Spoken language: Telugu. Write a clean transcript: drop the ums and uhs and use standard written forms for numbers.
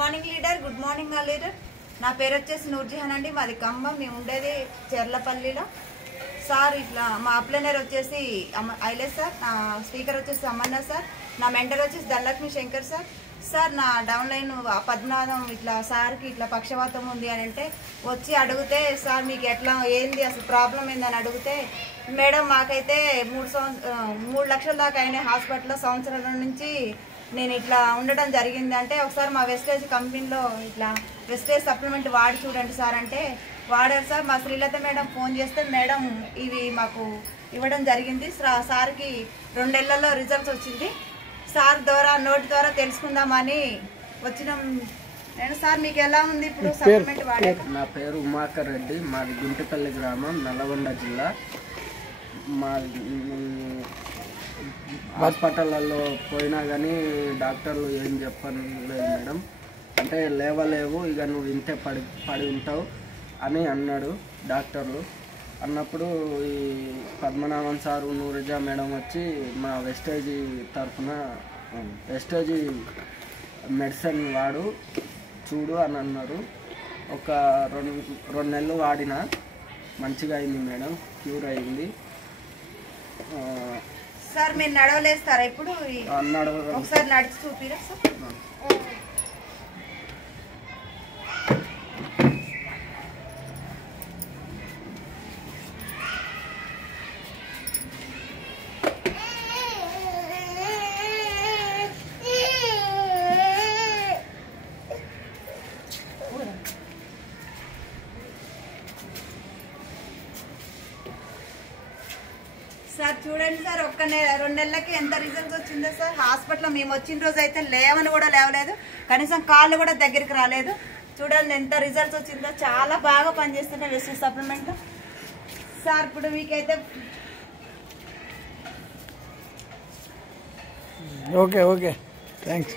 Morning leader, good morning leader. నా పేరు వచ్చేసి నూర్జహాన్ అండి. మాది ఖమ్మం. మేము ఉండేది చెర్లపల్లిలో. సార్ ఇట్లా మా అప్లైనర్ వచ్చేసి ఐలేష్ సార్, నా స్పీకర్ వచ్చేసి అమర్నాథ్ సార్, నా మెంటర్ వచ్చేసి ధనలక్ష్మి శంకర్ సార్. సార్ నా డౌన్లైన్ పద్మనాభం ఇట్లా సార్కి ఇట్లా పక్షవాతం ఉంది అని అంటే వచ్చి అడిగితే, సార్ మీకు ఎట్లా ఏంది అసలు ప్రాబ్లం ఏందని అడిగితే, మేడం మాకైతే 3 లక్షల దాకా అయినాయి హాస్పిటల్లో, సంవత్సరాల నుంచి నేను ఇట్లా ఉండడం జరిగింది అంటే, ఒకసారి మా వెస్టేజ్ కంపెనీలో ఇట్లా వెస్టేజ్ సప్లిమెంట్ వాడి చూడండి సార్ అంటే వాడారు సార్. మా శ్రీలత మేడం ఫోన్ చేస్తే, మేడం ఇవి మాకు ఇవ్వడం జరిగింది. సార్కి 2 నెలల్లో రిజల్ట్స్ వచ్చింది. సార్ ద్వారా నోటి ద్వారా తెలుసుకుందామని వచ్చినాం. నేను సార్ మీకు ఎలా ఉంది ఇప్పుడు సప్లిమెంట్ వాడాక? నా పేరు ఉమాకర్ రెడ్డి, మాది గుంటిపల్లి గ్రామం, నల్లగొండ జిల్లా. మా హాస్పిటల్లో పోయినా కానీ డాక్టర్లు ఏం చెప్పలేదు మేడం. అంటే లేవలేవు, ఇక నువ్వు ఇంతే పడి ఉంటావు అని అన్నాడు డాక్టర్లు. అన్నప్పుడు ఈ పద్మనాభన్ సారు, నూరిజా మేడం వచ్చి మా వెస్టేజీ తరఫున వెస్టేజీ మెడిసిన్ వాడు చూడు అని అన్నారు. ఒక 2 నెలలు వాడిన మంచిగా అయింది మేడం, క్యూర్ అయింది. సార్ మీరు నడవలేస్తారా ఇప్పుడు? ఒకసారి నడిచి చూపిరా సార్. సార్ చూడండి సార్, 2 నెలలకి ఎంత రిజల్ట్స్ వచ్చిందో సార్. హాస్పిటల్లో మేము వచ్చిన రోజు అయితే లేవని కూడా లేవలేదు, కనీసం కాళ్ళు కూడా దగ్గరికి రాలేదు. చూడండి ఎంత రిజల్ట్స్ వచ్చిందో, చాలా బాగా పనిచేస్తున్నాయి వెస్టేజ్ సప్లిమెంట్ సార్. ఇప్పుడు మీకైతే ఓకే థ్యాంక్స్.